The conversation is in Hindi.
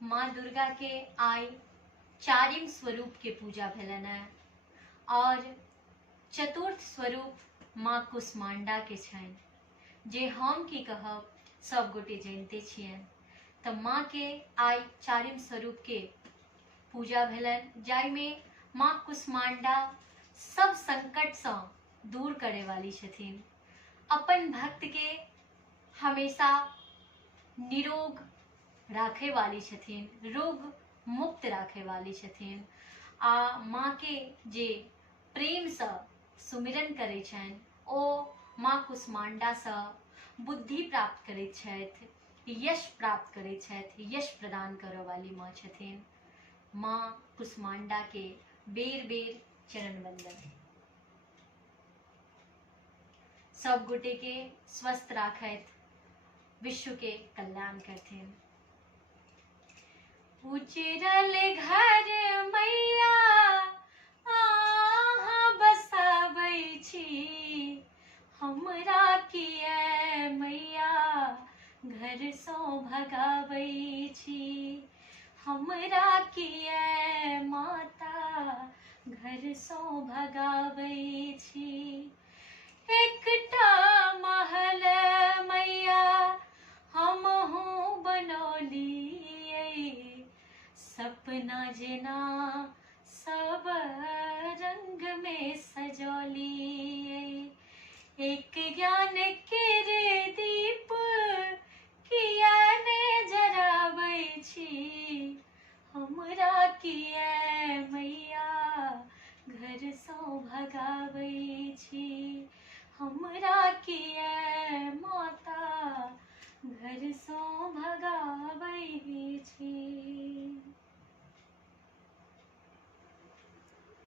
माँ दुर्गा के आइ चारिम स्वरूप के पूजा भेलन है और चतुर्थ स्वरूप माँ कुष्मांडा के छनि, जे हम की कहब सब गोटे जानते छियनि। तऽ माँ के आइ चारिम स्वरूप के पूजा भेलन, जाहिमे माँ कुष्मांडा सब संकट से दूर करे वाली छथिन, अपन भक्त के हमेशा निरोग राखे वाली छथिन, रोग मुक्त राखे वाली छथिन। आ माँ के जे प्रेम से सुमिरन करे छनि ओ माँ कुष्मांडा से बुद्धि प्राप्त करैत छथि, यश प्राप्त करैत छथि, यश प्रदान करऽ वाली माँ छथिन। माँ कुष्मांडा के बेर बेर चरण वंदन। सब गोटे के स्वस्थ राखैत, विश्व के कल्याण करथिन। उजरल घर मैया अहाँ बसाबै छी, हमरा किए मैया घर सँ भगाबै छी, हमरा किए माता घर सँ भगाबै छी। एकटा महल मैया हमहूँ बनौलियै, सपना जेना सब रंग में सजौलियै। एक ज्ञान के दीप किया ने जराबै छी, हमरा किए मैया घर सँ भगाबै छी, हमरा किए